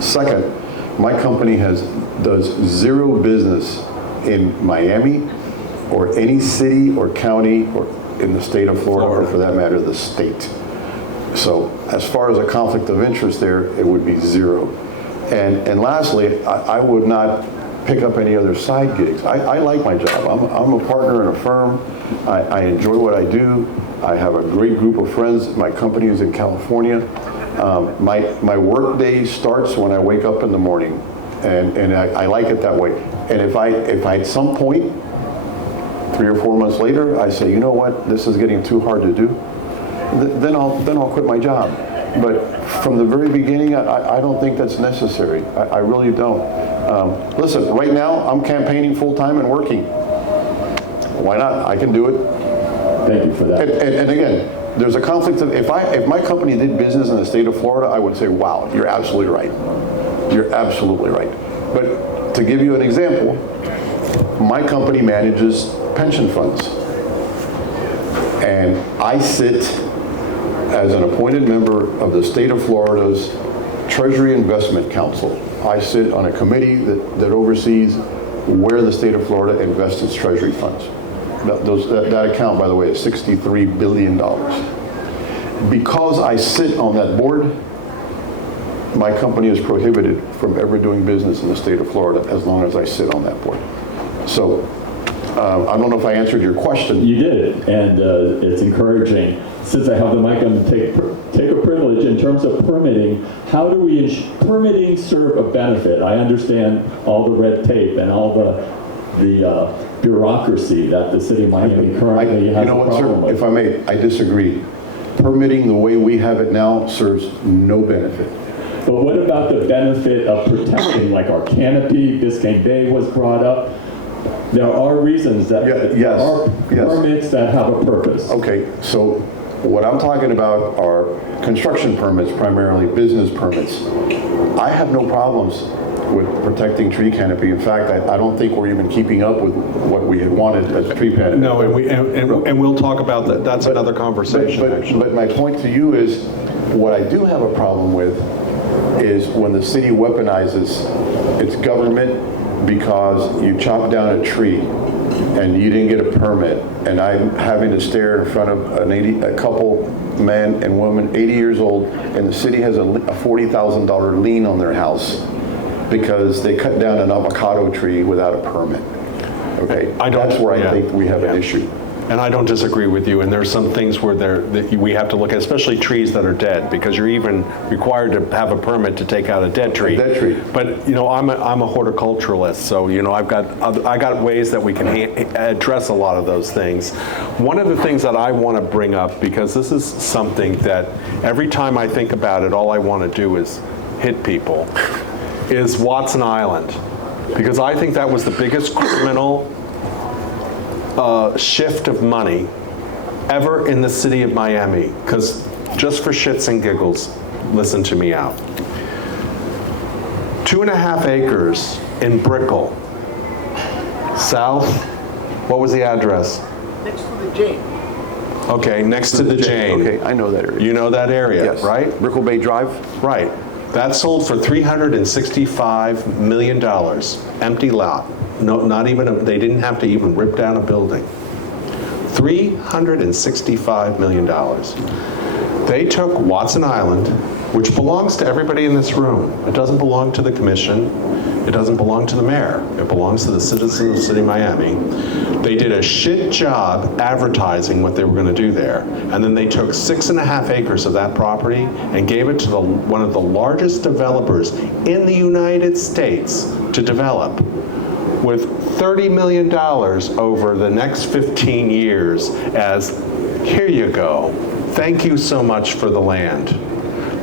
Second, my company does zero business in Miami or any city or county or in the state of Florida, or for that matter, the state. So as far as a conflict of interest there, it would be zero. And lastly, I would not pick up any other side gigs. I like my job. I'm a partner in a firm. I enjoy what I do. I have a great group of friends. My company is in California. My work day starts when I wake up in the morning, and I like it that way. And if I at some point, 3 or 4 months later, I say, you know what, this is getting too hard to do, then I'll quit my job. But from the very beginning, I don't think that's necessary. I really don't. Listen, right now, I'm campaigning full-time and working. Why not? I can do it. Thank you for that. And again, there's a conflict of, if my company did business in the state of Florida, I would say, wow, you're absolutely right. You're absolutely right. But to give you an example, my company manages pension funds. And I sit as an appointed member of the state of Florida's Treasury Investment Council. I sit on a committee that oversees where the state of Florida invests its treasury funds. That account, by the way, is $63 billion. Because I sit on that board, my company is prohibited from ever doing business in the state of Florida as long as I sit on that board. So I don't know if I answered your question. You did, and it's encouraging. Since I have the mic, I'm going to take a privilege in terms of permitting. How do we permitting serve a benefit? I understand all the red tape and all the bureaucracy that the city of Miami currently has a problem with. If I may, I disagree. Permitting the way we have it now serves no benefit. But what about the benefit of protecting, like our canopy? Biscayne Bay was brought up. There are reasons that there are permits that have a purpose. Okay, so what I'm talking about are construction permits, primarily business permits. I have no problems with protecting tree canopy. In fact, I don't think we're even keeping up with what we had wanted as tree canopy. No, and we'll talk about that. That's another conversation, actually. But my point to you is, what I do have a problem with is when the city weaponizes its government because you chop down a tree and you didn't get a permit, and I'm having to stare in front of a couple, man and woman, 80 years old, and the city has a $40,000 lien on their house because they cut down an avocado tree without a permit. Okay, that's where I think we have an issue. And I don't disagree with you. And there's some things where we have to look at, especially trees that are dead, because you're even required to have a permit to take out a dead tree. A dead tree. But I'm a horticulturalist, so I got ways that we can address a lot of those things. One of the things that I want to bring up, because this is something that every time I think about it, all I want to do is hit people, is Watson Island, because I think that was the biggest criminal shift of money ever in the city of Miami. Because just for shits and giggles, listen to me out. 2.5 acres in Brickell, south, what was the address? Next to the Jane. Okay, next to the Jane. Okay, I know that area. You know that area, yes. Right? Brickell Bay Drive? Right. That sold for $365 million, empty lot. No, not even, they didn't have to even rip down a building. $365 million. They took Watson Island, which belongs to everybody in this room. It doesn't belong to the commission. It doesn't belong to the mayor. It belongs to the citizens of the city of Miami. They did a shit job advertising what they were going to do there. And then they took 6.5 acres of that property and gave it to one of the largest developers in the United States to develop, with $30 million over the next 15 years as, here you go. Thank you so much for the land.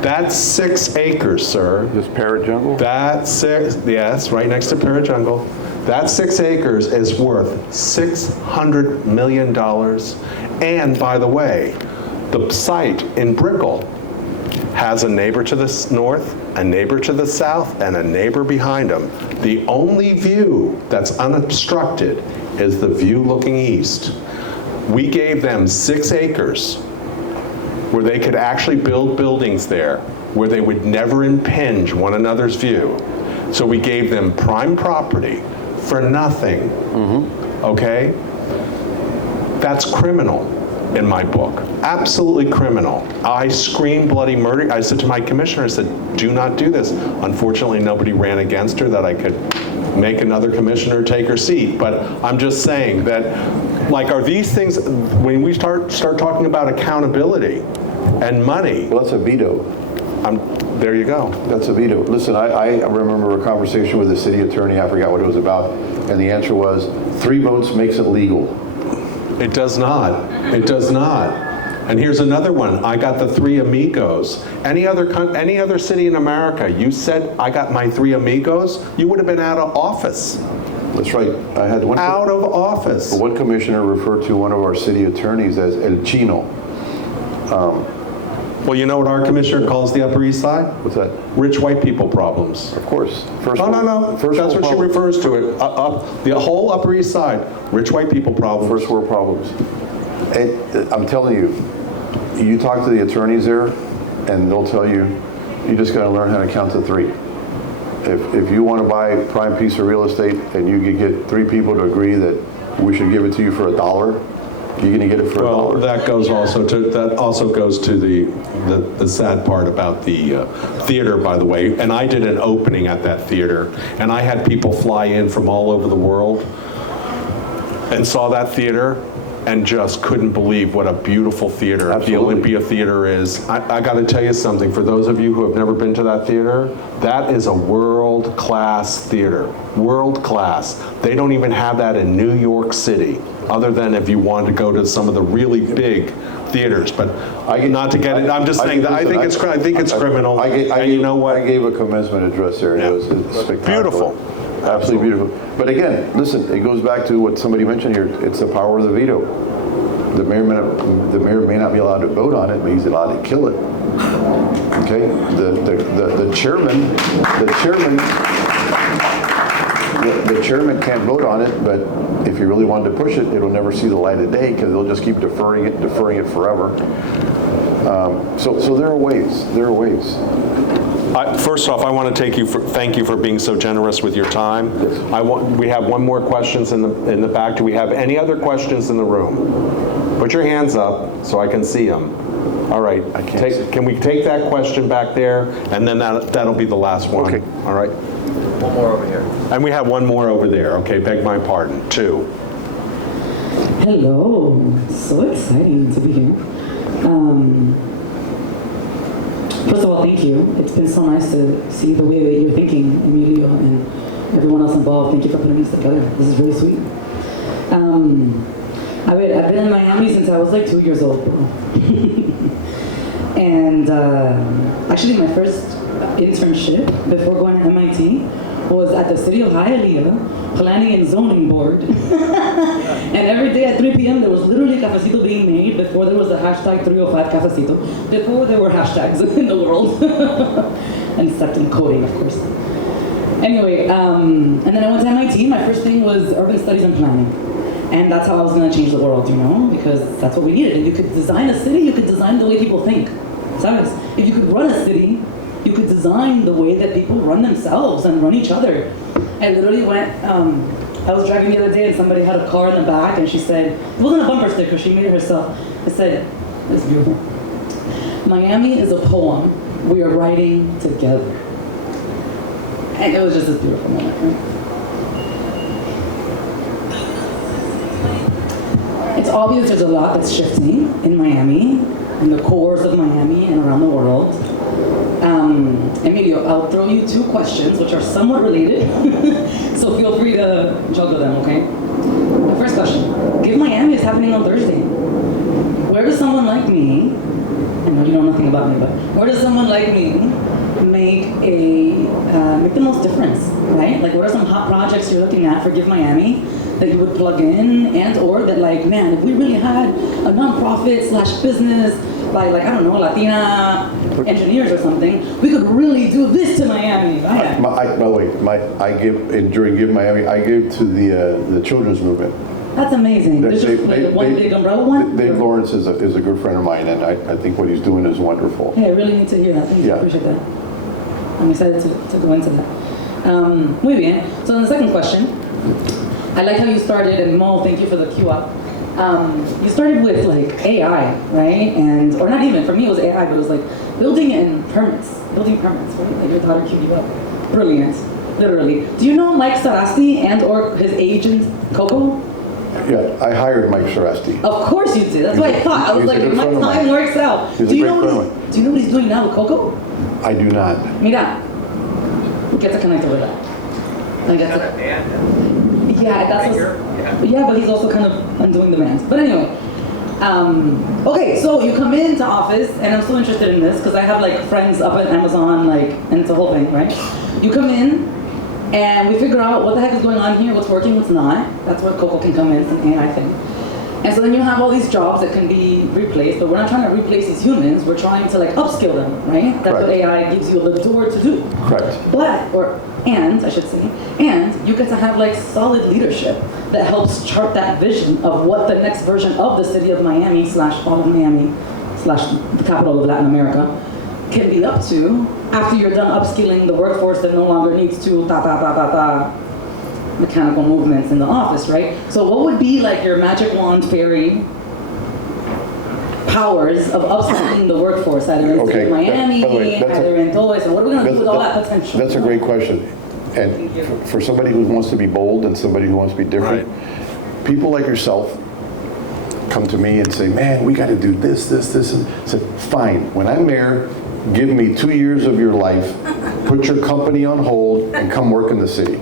That's 6 acres, sir. This Parrot Jungle? That's 6, yes, right next to Parrot Jungle. That 6 acres is worth $600 million. And by the way, the site in Brickell has a neighbor to the north, a neighbor to the south, and a neighbor behind them. The only view that's unobstructed is the view looking east. We gave them 6 acres where they could actually build buildings there where they would never impinge one another's view. So we gave them prime property for nothing, okay? That's criminal in my book, absolutely criminal. I screamed bloody murder. I said to my commissioner, I said, do not do this. Unfortunately, nobody ran against her that I could make another commissioner take her seat. But I'm just saying that, like, are these things, when we start talking about accountability and money. Well, that's a veto. There you go. That's a veto. Listen, I remember a conversation with the city attorney, I forgot what it was about, and the answer was 3 votes makes it legal. It does not. It does not. And here's another one. I got the 3 amigos. Any other city in America, you said I got my 3 amigos, you would have been out of office. That's right. I had one. Out of office. One commissioner referred to one of our city attorneys as El Chino. Well, you know what our commissioner calls the Upper East Side? What's that? Rich white people problems. Of course. No. That's what she refers to it. The whole Upper East Side, rich white people problems. First world problems. And I'm telling you, you talk to the attorneys there, and they'll tell you, you just got to learn how to count to 3. If you want to buy a prime piece of real estate and you could get 3 people to agree that we should give it to you for $1, you're going to get it for $1. That also goes to the sad part about the theater, by the way. And I did an opening at that theater, and I had people fly in from all over the world and saw that theater and just couldn't believe what a beautiful theater the Olympia Theater is. I got to tell you something. For those of you who have never been to that theater, that is a world-class theater. World-class. They don't even have that in New York City, other than if you wanted to go to some of the really big theaters. But not to get it, I'm just saying that I think it's criminal. And you know what? I gave a commencement address there, and it was spectacular. Beautiful. Absolutely beautiful. But again, listen, it goes back to what somebody mentioned here. It's the power of the veto. The mayor may not be allowed to vote on it, but he's allowed to kill it. Okay? The chairman can't vote on it, but if you really wanted to push it, it'll never see the light of day because they'll just keep deferring it forever. So there are ways. There are ways. First off, I want to thank you for being so generous with your time. We have one more questions in the back. Do we have any other questions in the room? Put your hands up so I can see them. All right. Can we take that question back there, and then that'll be the last one. Okay. All right. One more over here. And we have one more over there. Okay. Beg my pardon. 2. Hello. So exciting to be here. First of all, thank you. It's been so nice to see the way that you're thinking, Emilio, and everyone else involved. Thank you for putting this together. This is really sweet. I've been in Miami since I was like 2 years old. And actually my first internship before going to MIT was at the city of Hialeah, planning and zoning board. And every day at 3 p.m. there was literally cafecito being made before there was the hashtag 305 cafecito, before there were hashtags in the world. And except in coding, of course. Anyway, and then I went to MIT. My first thing was urban studies and planning. And that's how I was going to change the world, you know, because that's what we needed. And you could design a city, you could design the way people think. ¿Sabes? If you could run a city, you could design the way that people run themselves and run each other. I literally went, I was driving the other day and somebody had a car in the back and she said, it wasn't a bumper sticker, she made it herself. It said, it's beautiful. Miami is a poem we are writing together. And it was just a beautiful moment, right? It's obvious there's a lot that's shifting in Miami, in the cores of Miami and around the world. Emilio, I'll throw you 2 questions which are somewhat related, so feel free to juggle them, okay? The first question, Give Miami is happening on Thursday. Where does someone like me, I know you know nothing about me, but where does someone like me make the most difference, right? Like what are some hot projects you're looking at for Give Miami that you would plug in, and or that like, man, if we really had a nonprofit / business by like, I don't know, Latina engineers or something, we could really do this to Miami. By the way, during Give Miami, I gave to the children's movement. That's amazing. There's just like one big umbrella one? Dave Lawrence is a good friend of mine, and I think what he's doing is wonderful. Hey, I really need to hear that. Thank you. Yeah. I appreciate that. I'm excited to go into that. Muy bien. So then the second question, I like how you started, and Mo, thank you for the cue up. You started with like AI, right? And, or not even, for me it was AI, but it was like building permits, right? Like your daughter queued you up. Brilliant, literally. Do you know Mike Sarasti and or his agent, Coco? Yeah, I hired Mike Sarasti. Of course you did. That's what I thought. I was He's a like, good my friend of time mine. works out. He's a Do you great know friend what of do you know what he's doing now with Coco? I do not. Mira, get to connect over that. I get to. Yeah, that's yeah, but he's also kind of undoing the bands. But anyway, okay, so you come into office, and I'm so interested in this because I have like friends up at Amazon, like, and it's a whole thing, right? You come in, and we figure out what the heck is going on here, what's working, what's not. That's where Coco can come in, it's an AI thing. And so then you have all these jobs that can be replaced, but we're not trying to replace these humans, we're trying to like upskill them, right? That's what Correct. AI gives you the door to do. Correct. And I should say, and you get to have like solid leadership that helps chart that vision of what the next version of the city of Miami / all of Miami / the capital of Latin America can be up to after you're done upskilling the workforce that no longer needs to mechanical movements in the office, right? So what would be like your magic wand fairy powers of upskilling the workforce, either in Okay, Miami, by the way, that's a- either in Torres, and what are we going to do with all that potential? That's a great question. And for somebody who wants to be bold and somebody who wants to be different, people like yourself come to me and say, man, we got to do this, and I said, fine. When I'm mayor, give me 2 years of your life, put your company on hold, and come work in the city.